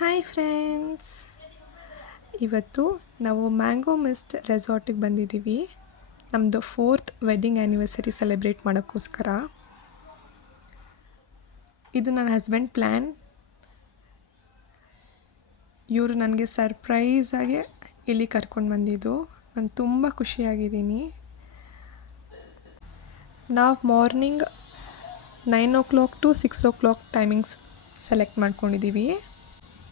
Hi friends, ಇವತ್ತು ನಾವು mango mist ರೆಸಾರ್ಟಿಗೆ ಬಂದಿದ್ದೀವಿ. ನಮ್ಮದು 4th ವೆಡ್ಡಿಂಗ್ ಆ್ಯನಿವರ್ಸರಿ ಸೆಲೆಬ್ರೇಟ್ ಮಾಡೋಕ್ಕೋಸ್ಕರ. ಇದು ನನ್ನ ಹಸ್ಬೆಂಡ್ ಪ್ಲ್ಯಾನ್. ಇವರು ನನಗೆ ಸರ್ಪ್ರೈಸಾಗಿ ಇಲ್ಲಿ ಕರ್ಕೊಂಡು ಬಂದಿದ್ದು. ನಾನು ತುಂಬ ಖುಷಿಯಾಗಿದ್ದೀನಿ. ನಾವು morning 9 o'clock to 6 o'clock timings select ಮಾಡ್ಕೊಂಡಿದ್ದೀವಿ.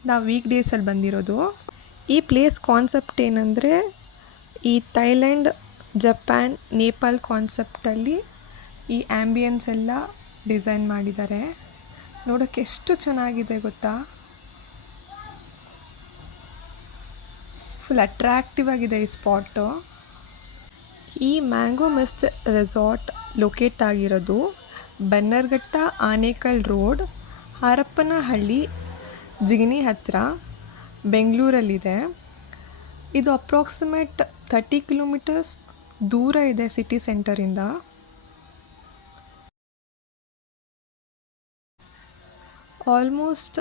ನಾವು ವೀಕ್ ಡೇಸಲ್ಲಿ ಬಂದಿರೋದು. ಈ ಪ್ಲೇಸ್ ಕಾನ್ಸೆಪ್ಟ್ ಏನಂದರೆ, ಈ ಥೈಲ್ಯಾಂಡ್, ಜಪಾನ್, ನೇಪಾಲ್ ಕಾನ್ಸೆಪ್ಟಲ್ಲಿ ಈ ಆ್ಯಂಬಿಯನ್ಸ್ ಎಲ್ಲ ಡಿಸೈನ್ ಮಾಡಿದ್ದಾರೆ. ನೋಡೋಕ್ಕೆ ಎಷ್ಟು ಚೆನ್ನಾಗಿದೆ ಗೊತ್ತಾ. ಫುಲ್ ಅಟ್ರ್ಯಾಕ್ಟಿವ್ ಆಗಿದೆ ಈ ಸ್ಪಾಟು. ಈ ಮ್ಯಾಂಗೋ ಮಿಸ್ಟ್ ರೆಸಾರ್ಟ್ ಲೊಕೇಟ್ ಆಗಿರೋದು ಬನ್ನರ್ಘಟ್ಟ ಆನೇಕಲ್ ರೋಡ್, ಹರಪ್ಪನಹಳ್ಳಿ, ಜಿಗಣಿ ಹತ್ತಿರ, ಬೆಂಗಳೂರಲ್ಲಿದೆ. ಇದು ಅಪ್ರಾಕ್ಸಿಮೇಟ್ 30 ಕಿಲೋಮೀಟರ್ಸ್ ದೂರ ಇದೆ ಸಿಟಿ ಸೆಂಟರಿಂದ. ಆಲ್ಮೋಸ್ಟ್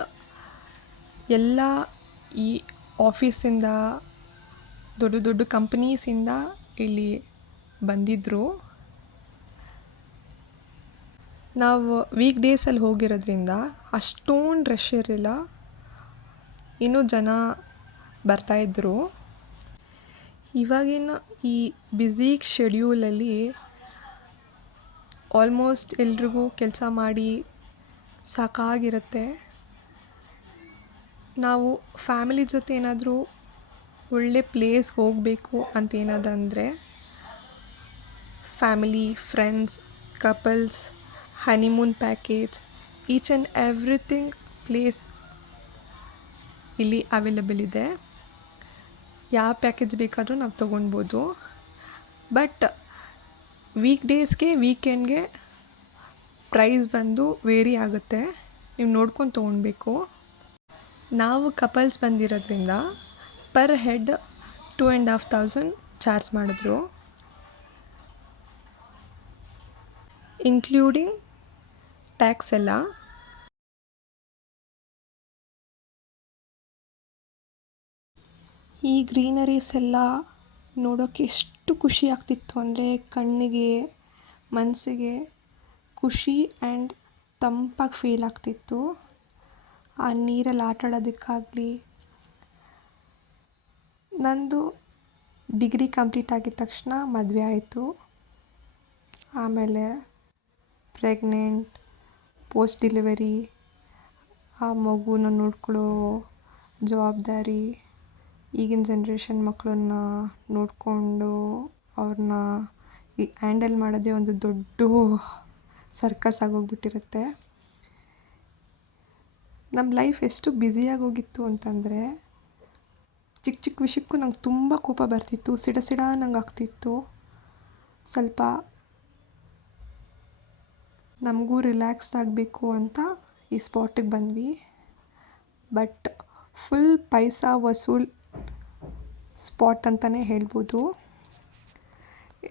ಎಲ್ಲ ಈ ಆಫೀಸಿಂದ, ದೊಡ್ಡ ದೊಡ್ಡ ಕಂಪನೀಸಿಂದ ಇಲ್ಲಿ ಬಂದಿದ್ದರು. ನಾವು ವೀಕ್ ಡೇಸಲ್ಲಿ ಹೋಗಿರೋದ್ರಿಂದ ಅಷ್ಟೊಂದು ರಶ್ ಇರಲಿಲ್ಲ, ಇನ್ನೂ ಜನ ಬರ್ತಾಯಿದ್ರು. ಇವಾಗಿನ ಈ ಬ್ಯುಸಿ ಶೆಡ್ಯೂಲಲ್ಲಿ ಆಲ್ಮೋಸ್ಟ್ ಎಲ್ರಿಗೂ ಕೆಲಸ ಮಾಡಿ ಸಾಕಾಗಿರುತ್ತೆ. ನಾವು ಫ್ಯಾಮಿಲಿ ಜೊತೆ ಏನಾದರೂ ಒಳ್ಳೆ ಪ್ಲೇಸ್ಗೆ ಹೋಗಬೇಕು ಅಂತ ಏನಾದಂದರೆ, family, friends, couples, honeymoon package, each and everything place ಇಲ್ಲಿ ಅವೈಲಬಲ್ ಇದೆ. ಯಾವ ಪ್ಯಾಕೇಜ್ ಬೇಕಾದರೂ ನಾವು ತೊಗೊಳ್ಬೋದು. ಬಟ್ ವೀಕ್ ಡೇಸ್ಗೆ, ವೀಕೆಂಡ್ಗೆ ಪ್ರೈಸ್ ಬಂದು ವೇರಿ ಆಗುತ್ತೆ. ನೀವು ನೋಡ್ಕೊಂಡು ತೊಗೊಳ್ಬೇಕು. ನಾವು ಕಪಲ್ಸ್ ಬಂದಿರೋದ್ರಿಂದ ಪರ್ ಹೆಡ್ 2,500 ಚಾರ್ಜ್ ಮಾಡಿದ್ರು, ಇನ್ಕ್ಲೂಡಿಂಗ್ ಟ್ಯಾಕ್ಸ್ ಎಲ್ಲ. ಈ ಗ್ರೀನರೀಸ್ ಎಲ್ಲ ನೋಡೋಕ್ಕೆ ಎಷ್ಟು ಖುಷಿ ಆಗ್ತಿತ್ತು ಅಂದರೆ, ಕಣ್ಣಿಗೆ, ಮನಸ್ಸಿಗೆ ಖುಷಿ ಆ್ಯಂಡ್ ತಂಪಾಗಿ ಫೀಲ್ ಆಗ್ತಿತ್ತು. ಆ ನೀರಲ್ಲಿ ಆಟಾಡೋದಕ್ಕಾಗಲಿ. ನಂದು ಡಿಗ್ರಿ ಕಂಪ್ಲೀಟ್ ಆಗಿದ ತಕ್ಷಣ ಮದುವೆ ಆಯಿತು. ಆಮೇಲೆ ಪ್ರೆಗ್ನೆಂಟ್, ಪೋಸ್ಟ್ ಡೆಲಿವರಿ, ಆ ಮಗುನ ನೋಡ್ಕೊಳ್ಳೋ ಜವಾಬ್ದಾರಿ, ಈಗಿನ ಜನ್ರೇಷನ್ ಮಕ್ಕಳನ್ನ ನೋಡಿಕೊಂಡು ಅವ್ರನ್ನ ಹ್ಯಾಂಡಲ್ ಮಾಡೋದೇ ಒಂದು ದೊಡ್ಡ ಸರ್ಕಸ್ ಆಗೋಗ್ಬಿಟ್ಟಿರುತ್ತೆ. ನಮ್ಮ ಲೈಫ್ ಎಷ್ಟು ಬ್ಯುಸಿಯಾಗಿ ಹೋಗಿತ್ತು ಅಂತಂದರೆ, ಚಿಕ್ಕ ಚಿಕ್ಕ ವಿಷಯಕ್ಕೂ ನಂಗೆ ತುಂಬ ಕೋಪ ಬರ್ತಿತ್ತು, ಸಿಡ ನಂಗೆ ಆಗ್ತಿತ್ತು. ಸ್ವಲ್ಪ ನಮಗೂ ರಿಲ್ಯಾಕ್ಸ್ಡ್ ಆಗಬೇಕು ಅಂತ ಈ ಸ್ಪಾಟಿಗೆ ಬಂದ್ವಿ. ಬಟ್ ಫುಲ್ ಪೈಸಾ ವಸೂಲ್ ಸ್ಪಾಟ್ ಅಂತಲೇ ಹೇಳ್ಬೋದು.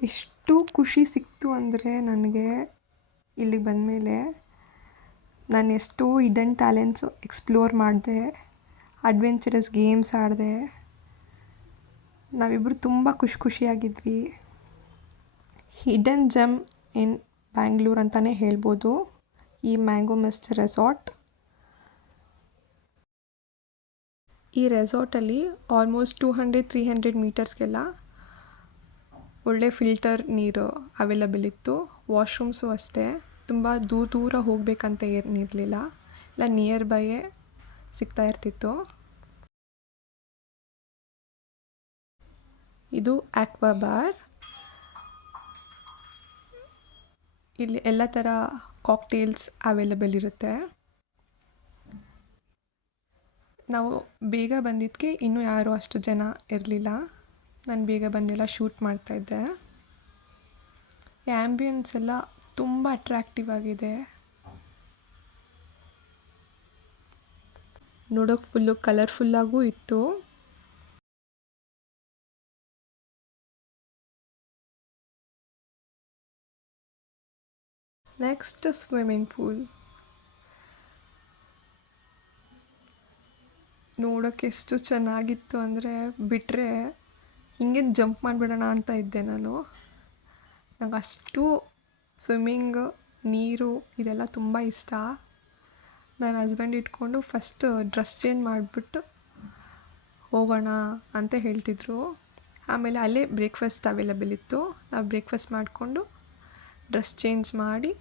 ಎಷ್ಟು ಖುಷಿ ಸಿಕ್ತು ಅಂದರೆ ನನಗೆ ಇಲ್ಲಿಗೆ ಬಂದಮೇಲೆ. ನಾನು ಎಷ್ಟೋ ಹಿಡನ್ ಟ್ಯಾಲೆಂಟ್ಸು ಎಕ್ಸ್ಪ್ಲೋರ್ ಮಾಡಿದೆ, ಅಡ್ವೆಂಚರಸ್ ಗೇಮ್ಸ್ ಆಡಿದೆ. ನಾವಿಬ್ಬರು ತುಂಬ ಖುಷಿಯಾಗಿದ್ವಿ. ಹಿಡನ್ ಜೆಮ್ ಇನ್ ಬ್ಯಾಂಗ್ಳೂರ್ ಅಂತಲೇ ಹೇಳ್ಬೋದು ಈ ಮ್ಯಾಂಗೋ ಮಿಸ್ಟ್ ರೆಸಾರ್ಟ್. ಈ ರೆಸಾರ್ಟಲ್ಲಿ ಆಲ್ಮೋಸ್ಟ್ 200-300 ಮೀಟರ್ಸ್ಗೆಲ್ಲ ಒಳ್ಳೆ ಫಿಲ್ಟರ್ ನೀರು ಅವೈಲಬಲ್ ಇತ್ತು. ವಾಶ್ರೂಮ್ಸು ಅಷ್ಟೇ, ತುಂಬ ದೂರ ಹೋಗಬೇಕಂತ ಏನಿರಲಿಲ್ಲ, ಇಲ್ಲ ನಿಯರ್ ಬೈಯೇ ಸಿಗ್ತಾ ಇರ್ತಿತ್ತು. ಇದು ಆಕ್ವಾ ಬಾರ್. ಇಲ್ಲಿ ಎಲ್ಲ ಥರ ಕಾಕ್ಟೇಲ್ಸ್ ಅವೈಲಬಲ್ ಇರುತ್ತೆ. ನಾವು ಬೇಗ ಬಂದಿದ್ದಕ್ಕೆ ಇನ್ನೂ ಯಾರೂ ಅಷ್ಟು ಜನ ಇರಲಿಲ್ಲ. ನಾನು ಬೇಗ ಬಂದೆಲ್ಲ ಶೂಟ್ ಮಾಡ್ತಾಯಿದ್ದೆ. ಆ್ಯಂಬಿಯನ್ಸ್ ಎಲ್ಲ ತುಂಬ ಅಟ್ರ್ಯಾಕ್ಟಿವ್ ಆಗಿದೆ. ನೋಡೋಕ್ಕೆ ಫುಲ್ಲು ಕಲರ್ಫುಲ್ಲಾಗೂ ಇತ್ತು. Next swimming pool. ನೋಡೋಕ್ಕೆ ಎಷ್ಟು ಚೆನ್ನಾಗಿತ್ತು ಅಂದರೆ ಬಿಟ್ಟರೆ ಹಿಂಗೆ ಜಂಪ್ ಮಾಡಿಬಿಡೋಣ ಅಂತ ಇದ್ದೆ ನಾನು. ನಂಗೆ ಅಷ್ಟು ಸ್ವಿಮ್ಮಿಂಗ್, ನೀರು ಇದೆಲ್ಲ ತುಂಬ ಇಷ್ಟ. ನನ್ನ ಹಸ್ಬೆಂಡ್ ಇಟ್ಕೊಂಡು ಫಸ್ಟ್ ಡ್ರೆಸ್ ಚೇಂಜ್ ಮಾಡಿಬಿಟ್ಟು ಹೋಗೋಣ ಅಂತ ಹೇಳ್ತಿದ್ರು. ಆಮೇಲೆ ಅಲ್ಲೇ ಬ್ರೇಕ್ಫಾಸ್ಟ್ ಅವೈಲಬಲ್ ಇತ್ತು. ನಾವು ಬ್ರೇಕ್ಫಾಸ್ಟ್ ಮಾಡಿಕೊಂಡು ಡ್ರೆಸ್ ಚೇಂಜ್ ಮಾಡಿ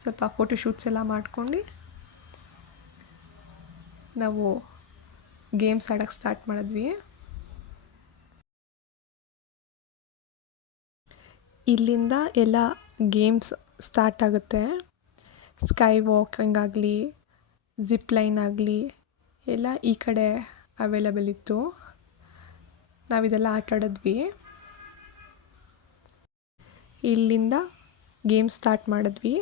ಸ್ವಲ್ಪ ಫೋಟೋಶೂಟ್ಸ್ ಎಲ್ಲ ಮಾಡ್ಕೊಂಡು ನಾವು ಗೇಮ್ಸ್ ಆಡೋಕ್ಕೆ ಸ್ಟಾರ್ಟ್ ಮಾಡಿದ್ವಿ. ಇಲ್ಲಿಂದ ಎಲ್ಲ ಗೇಮ್ಸ್ ಸ್ಟಾರ್ಟ್ ಆಗುತ್ತೆ. ಸ್ಕೈ ವಾಕಿಂಗ್ ಆಗಲಿ, ಜಿಪ್ ಲೈನ್ ಆಗಲಿ ಎಲ್ಲ ಈ ಕಡೆ ಅವೈಲಬಲ್ ಇತ್ತು. ನಾವಿದೆಲ್ಲ ಆಟ ಆಡಿದ್ವಿ. ಇಲ್ಲಿಂದ ಗೇಮ್ ಸ್ಟಾರ್ಟ್ ಮಾಡಿದ್ವಿ.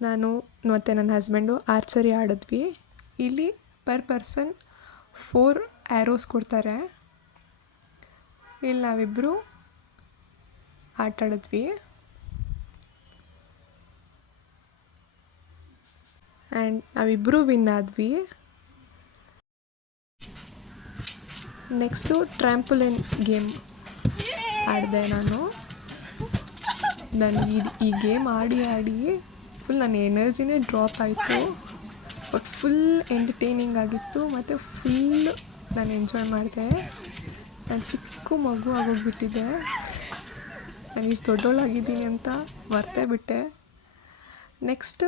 ನಾನು ಮತ್ತು ನನ್ನ ಹಸ್ಬೆಂಡು ಆರ್ಚರಿ ಆಡಿದ್ವಿ. ಇಲ್ಲಿ ಪರ್ ಪರ್ಸನ್ 4 ಆ್ಯರೋಸ್ ಕೊಡ್ತಾರೆ. ಇಲ್ಲಿ ನಾವಿಬ್ಬರು ಆಟ ಆಡಿದ್ವಿ. ಆ್ಯಂಡ್ ನಾವಿಬ್ಬರು ವಿನ್ ಆದ್ವಿ. ನೆಕ್ಸ್ಟು ಟ್ರ್ಯಾಂಪೋಲಿನ್ ಗೇಮ್ ಆಡಿದೆ ನಾನು. ಈ ಗೇಮ್ ಆಡಿ ಫುಲ್ ನನ್ನ ಎನರ್ಜಿನೇ ಡ್ರಾಪ್ ಆಯಿತು. ಬಟ್ ಫುಲ್ ಎಂಟರ್ಟೈನಿಂಗ್ ಆಗಿತ್ತು ಮತ್ತು ಫುಲ್ ನಾನು ಎಂಜಾಯ್ ಮಾಡಿದೆ. ನಾನು ಚಿಕ್ಕ ಮಗು ಆಗೋಗ್ಬಿಟ್ಟಿದ್ದೆ. ನಾನು ಇಷ್ಟು ದೊಡ್ಡವಳಾಗಿದ್ದೀನಿ ಅಂತ ಮರ್ತೇ ಬಿಟ್ಟೆ. ನೆಕ್ಸ್ಟ್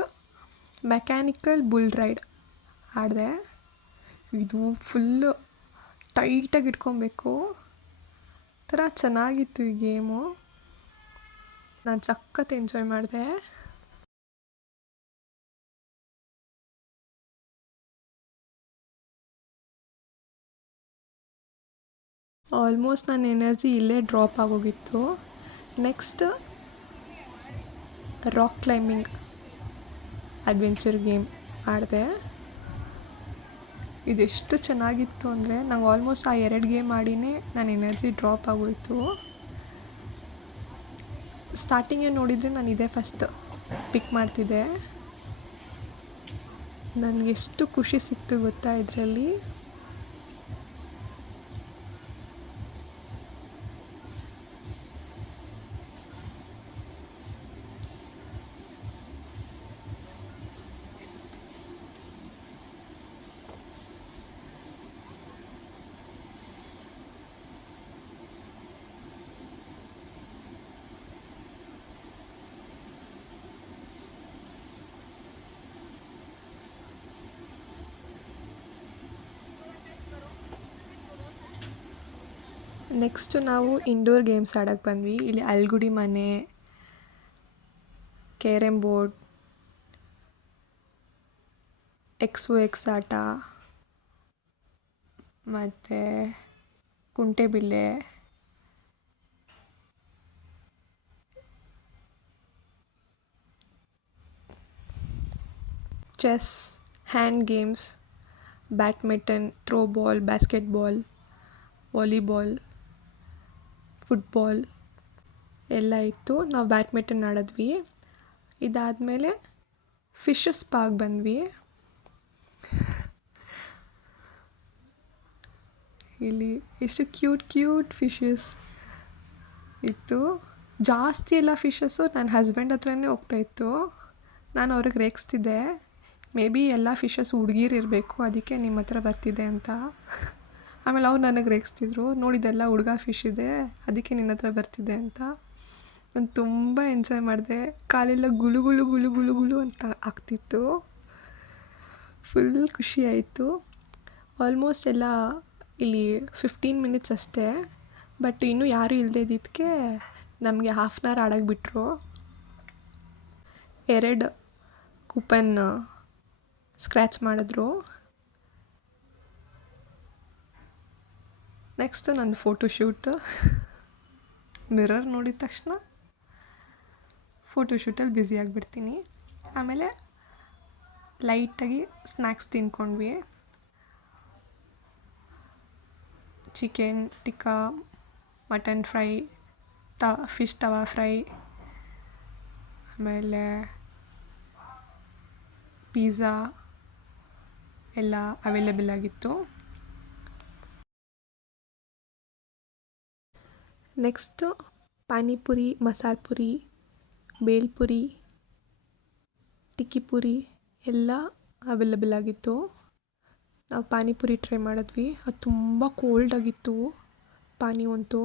ಮೆಕ್ಯಾನಿಕಲ್ ಬುಲ್ ರೈಡ್ ಆಡಿದೆ. ಇದು ಫುಲ್ಲು ಟೈಟಾಗಿ ಇಟ್ಕೊಬೇಕು ಥರ ಚೆನ್ನಾಗಿತ್ತು ಈ ಗೇಮು. ನಾನು ಸಖತ್ ಎಂಜಾಯ್ ಮಾಡಿದೆ. ಆಲ್ಮೋಸ್ಟ್ ನನ್ನ ಎನರ್ಜಿ ಇಲ್ಲೇ ಡ್ರಾಪ್ ಆಗೋಗಿತ್ತು. Next rock climbing adventure game ಆಡಿದೆ. ಇದೆಷ್ಟು ಚೆನ್ನಾಗಿತ್ತು ಅಂದರೆ ನಂಗೆ ಆಲ್ಮೋಸ್ಟ್ ಆ 2 ಗೇಮ್ ಆಡಿನೇ ನನ್ನ ಎನರ್ಜಿ ಡ್ರಾಪ್ ಆಗೋಯಿತು. ಸ್ಟಾರ್ಟಿಂಗೇ ನೋಡಿದರೆ ನಾನು ಇದೇ ಫಸ್ಟ್ ಪಿಕ್ ಮಾಡ್ತಿದ್ದೆ. ನನಗೆಷ್ಟು ಖುಷಿ ಸಿಕ್ತು ಗೊತ್ತಾ ಇದರಲ್ಲಿ. ನೆಕ್ಸ್ಟು ನಾವು ಇಂಡೋರ್ ಗೇಮ್ಸ್ ಆಡೋಕ್ಕೆ ಬಂದ್ವಿ. ಇಲ್ಲಿ ಅಲ್ಗುಡಿ ಮನೆ, ಕ್ಯಾರಮ್ ಬೋರ್ಡ್, XOX ಆಟ ಮತ್ತು ಕುಂಟೆಬಿಲ್ಲೆ, chess, hand games, badminton, throwball, basketball, volleyball, football ಎಲ್ಲ ಇತ್ತು. ನಾವು ಬ್ಯಾಡ್ಮಿಂಟನ್ ಆಡಿದ್ವಿ. ಇದಾದಮೇಲೆ ಫಿಶಸ್ ಪಾರ್ಕ್ ಬಂದ್ವಿ. ಇಲ್ಲಿ ಎಷ್ಟು ಕ್ಯೂಟ್ ಫಿಶಸ್ ಇತ್ತು. ಜಾಸ್ತಿ ಎಲ್ಲ ಫಿಶಸ್ಸು ನನ್ನ ಹಸ್ಬೆಂಡ್ ಹತ್ರನೇ ಹೋಗ್ತಾಯಿತ್ತು. ನಾನು ಅವ್ರಿಗೆ ರೇಗಿಸ್ತಿದ್ದೆ, ಮೇ ಬಿ ಎಲ್ಲ ಫಿಶಸ್ ಹುಡುಗಿರು ಇರಬೇಕು, ಅದಕ್ಕೆ ನಿಮ್ಮ ಹತ್ರ ಬರ್ತಿದ್ದೆ ಅಂತ. ಆಮೇಲೆ ಅವ್ರು ನನಗೆ ರೇಗಿಸ್ತಿದ್ರು, ನೋಡಿದ್ದೆಲ್ಲ ಹುಡುಗ ಫಿಶ್ ಇದೆ, ಅದಕ್ಕೆ ನಿನ್ನ ಹತ್ರ ಬರ್ತಿದ್ದೆ ಅಂತ. ನಾನು ತುಂಬ ಎಂಜಾಯ್ ಮಾಡಿದೆ. ಕಾಲೆಲ್ಲ ಗುಳು ಗುಳು ಗುಳು ಗುಳು ಗುಳು ಅಂತ ಆಗ್ತಿತ್ತು. ಫುಲ್ ಖುಷಿ ಆಯಿತು. ಆಲ್ಮೋಸ್ಟ್ ಎಲ್ಲ ಇಲ್ಲಿ 15 ಮಿನಿಟ್ಸ್ ಅಷ್ಟೇ. ಬಟ್ ಇನ್ನೂ ಯಾರೂ ಇಲ್ಲದೆ ಇದ್ದಿದ್ದಕ್ಕೆ ನಮಗೆ 1/2 ಅವರ್ ಆಡೋಕ್ಕೆ ಬಿಟ್ಟರು. 2 ಕೂಪನ್ ಸ್ಕ್ರ್ಯಾಚ್ ಮಾಡಿದ್ರು. ನೆಕ್ಸ್ಟು ನನ್ನ ಫೋಟೋಶೂಟ್. ಮಿರರ್ ನೋಡಿದ ತಕ್ಷಣ ಫೋಟೋಶೂಟಲ್ಲಿ ಬ್ಯುಸಿ ಆಗಿಬಿಡ್ತೀನಿ. ಆಮೇಲೆ ಲೈಟಾಗಿ ಸ್ನ್ಯಾಕ್ಸ್ ತಿನ್ಕೊಂಡ್ವಿ. Chicken tikka, mutton fry, fish tawa fry, ಆಮೇಲೆ ಪಿಜ್ಜಾ, ಎಲ್ಲ ಅವೈಲೇಬಲ್ ಆಗಿತ್ತು. ನೆಕ್ಸ್ಟು ಪಾನಿಪುರಿ, ಮಸಾಲೆ ಪುರಿ, ಬೇಲ್ಪುರಿ, ಟಿಕ್ಕಿ ಪುರಿ ಎಲ್ಲ ಅವೈಲೇಬಲ್ ಆಗಿತ್ತು. ನಾವು ಪಾನಿಪುರಿ ಟ್ರೈ ಮಾಡಿದ್ವಿ, ಅದು ತುಂಬ ಕೋಲ್ಡಾಗಿತ್ತು ಪಾನಿ ಅಂತೂ.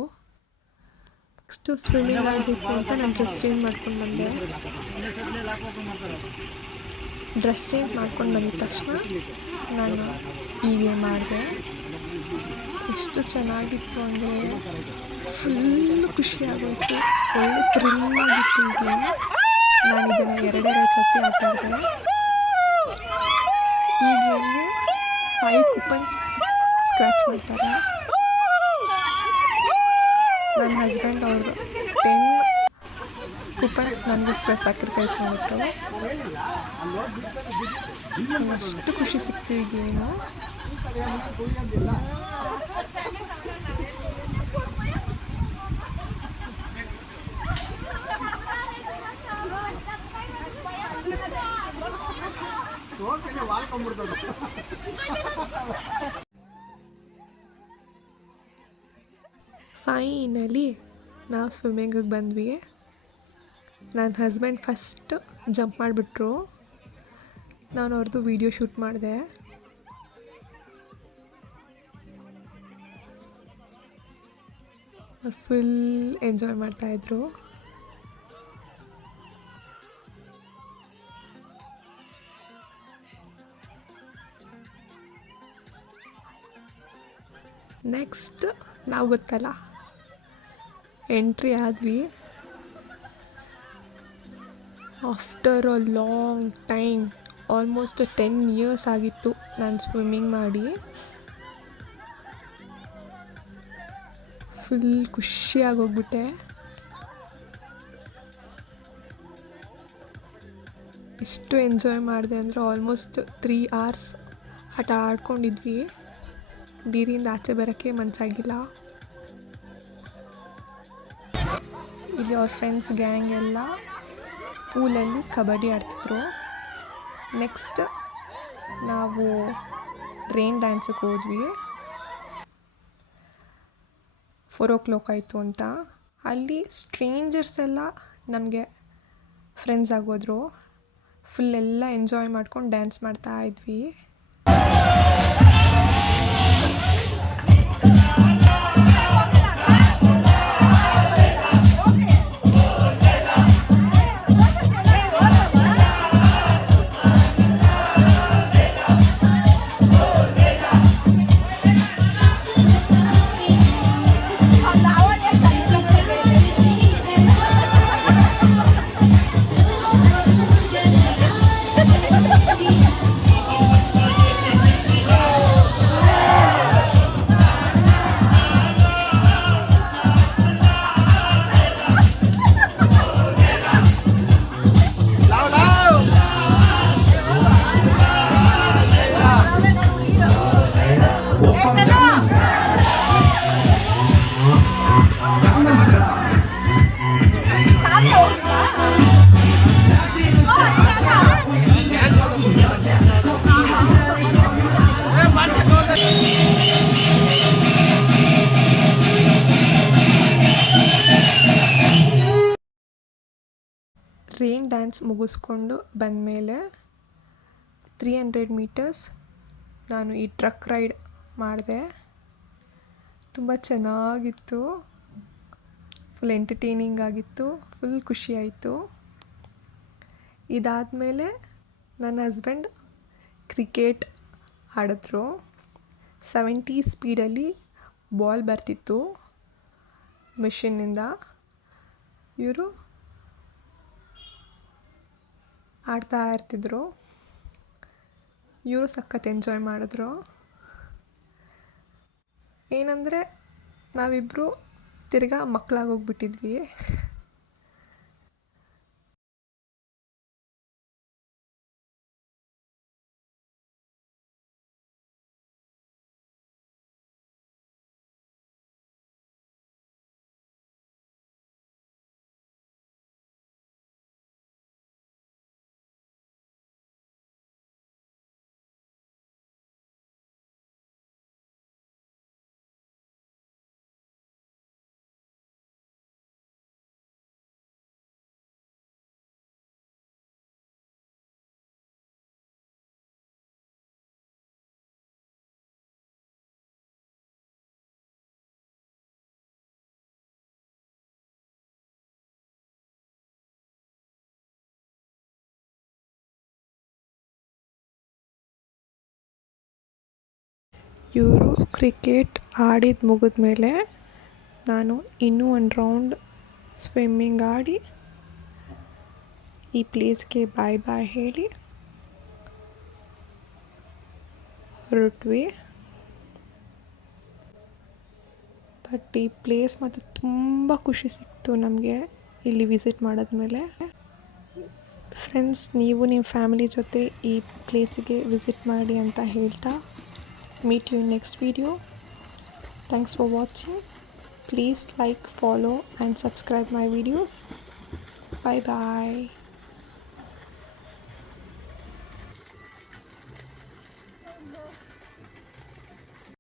ನೆಕ್ಸ್ಟು ಸ್ವಿಮ್ಮಿಂಗ್ ಆಗಬೇಕು ಅಂತ ನಾನು ಡ್ರೆಸ್ ಚೇಂಜ್ ಮಾಡ್ಕೊಂಡು ಬಂದೆ. ಡ್ರೆಸ್ ಚೇಂಜ್ ಮಾಡ್ಕೊಂಡು ಬಂದಿದ ತಕ್ಷಣ ನಾನು ಹೀಗೆ ಮಾಡಿದೆ. ಎಷ್ಟು ಚೆನ್ನಾಗಿತ್ತು ಅಂದರೆ ಫುಲ್ ಖುಷಿಯಾಗೋಯಿತು, ಒಳ್ಳೆ ಥ್ರಿಲ್ಲಾಗಿತ್ತು ಈ ಗೇಮ್. ನಾನು ಇದನ್ನು ಎರಡೆರಡು ಸತಿ ಆಟ ಆಡಿದೆ. ಈ ಗೇಮ್ಗೆ 5 ಕೂಪನ್ಸ್ ಸ್ಕ್ರ್ಯಾಚ್ ಮಾಡ್ತಾರೆ. ನನ್ನ ಹಸ್ಬೆಂಡ್ ಅವರು 10 ಕೂಪನ್ಸ್ ನನಗೋಸ್ಕರ ಸ್ಯಾಕ್ರಿಫೈಸ್ ಮಾಡಿದ್ರು. ಅಷ್ಟು ಖುಷಿ ಸಿಕ್ತು ಈ ಗೇಮು. ಫೈನಲಿ ನಾವು ಸ್ವಿಮ್ಮಿಂಗಿಗೆ ಬಂದ್ವಿ. ನನ್ನ ಹಸ್ಬೆಂಡ್ ಫಸ್ಟ್ ಜಂಪ್ ಮಾಡಿಬಿಟ್ರು. ನಾನು ಅವ್ರದ್ದು ವೀಡಿಯೋ ಶೂಟ್ ಮಾಡಿದೆ. ಫುಲ್ ಎಂಜಾಯ್ ಮಾಡ್ತಾಯಿದ್ರು. ನೆಕ್ಸ್ಟ್ ನಾವು ಗೊತ್ತಲ್ಲ ಎಂಟ್ರಿ ಆದ್ವಿ. After a long time, almost 10 years ಆಗಿತ್ತು ನಾನು ಸ್ವಿಮ್ಮಿಂಗ್ ಮಾಡಿ. ಫುಲ್ ಖುಷಿಯಾಗೋಗ್ಬಿಟ್ಟೆ. ಎಷ್ಟು ಎಂಜಾಯ್ ಮಾಡಿದೆ ಅಂದರೆ ಆಲ್ಮೋಸ್ಟ್ 3 hours ಆಟ ಆಡ್ಕೊಂಡಿದ್ವಿ. ನೀರಿಂದ ಆಚೆ ಬರೋಕ್ಕೆ ಮನಸ್ಸಾಗಿಲ್ಲ. ಇಲ್ಲಿ ಅವ್ರ ಫ್ರೆಂಡ್ಸ್ ಗ್ಯಾಂಗ್ ಎಲ್ಲ ಪೂಲಲ್ಲಿ ಕಬಡ್ಡಿ ಆಡ್ತಿದ್ರು. ನೆಕ್ಸ್ಟ್ ನಾವು ರೈನ್ ಡ್ಯಾನ್ಸಿಗೆ ಹೋದ್ವಿ. 4 o'clock ಆಯಿತು ಅಂತ. ಅಲ್ಲಿ ಸ್ಟ್ರೇಂಜರ್ಸ್ ಎಲ್ಲ ನಮಗೆ ಫ್ರೆಂಡ್ಸ್ ಆಗೋದ್ರು. ಫುಲ್ ಎಲ್ಲ ಎಂಜಾಯ್ ಮಾಡ್ಕೊಂಡು ಡ್ಯಾನ್ಸ್ ಮಾಡ್ತಾ ಇದ್ವಿ. ರೈನ್ ಡ್ಯಾನ್ಸ್ ಮುಗಿಸ್ಕೊಂಡು ಬಂದಮೇಲೆ 300 meters ನಾನು ಈ ಟ್ರಕ್ ರೈಡ್ ಮಾಡಿದೆ. ತುಂಬ ಚೆನ್ನಾಗಿತ್ತು, ಫುಲ್ ಎಂಟರ್ಟೈನಿಂಗ್ ಆಗಿತ್ತು, ಫುಲ್ ಖುಷಿಯಾಯಿತು. ಇದಾದಮೇಲೆ ನನ್ನ ಹಸ್ಬೆಂಡ್ ಕ್ರಿಕೆಟ್ ಆಡಿದ್ರು. 70 ಸ್ಪೀಡಲ್ಲಿ ಬಾಲ್ ಬರ್ತಿತ್ತು ಮಿಷಿನ್ನಿಂದ. ಇವರು ಆಡ್ತಾ ಇರ್ತಿದ್ರು. ಇವರು ಸಖತ್ ಎಂಜಾಯ್ ಮಾಡಿದ್ರು. ಏನಂದರೆ ನಾವಿಬ್ಬರು ತಿರ್ಗಾ ಮಕ್ಕಳಾಗೋಗ್ಬಿಟ್ಟಿದ್ವಿ. ಇವರು ಕ್ರಿಕೆಟ್ ಆಡಿದ್ದು ಮುಗಿದ್ಮೇಲೆ ನಾನು ಇನ್ನೂ ಒಂದು ರೌಂಡ್ ಸ್ವಿಮ್ಮಿಂಗ್ ಆಡಿ ಈ ಪ್ಲೇಸ್ಗೆ ಬಾಯ್ ಬಾಯ್ ಹೇಳಿ ಹೊರಟ್ವಿ. ಬಟ್ ಈ ಪ್ಲೇಸ್ ಮತ್ತು ತುಂಬ ಖುಷಿ ಸಿಕ್ತು ನಮಗೆ ಇಲ್ಲಿ ವಿಸಿಟ್ ಮಾಡಿದ್ಮೇಲೆ. ಫ್ರೆಂಡ್ಸ್, ನೀವು ನಿಮ್ಮ ಫ್ಯಾಮಿಲಿ ಜೊತೆ ಈ ಪ್ಲೇಸಿಗೆ ವಿಸಿಟ್ ಮಾಡಿ ಅಂತ ಹೇಳ್ತಾ, meet you in next video. Thanks for watching. Please like, follow and subscribe my videos. Bye bye.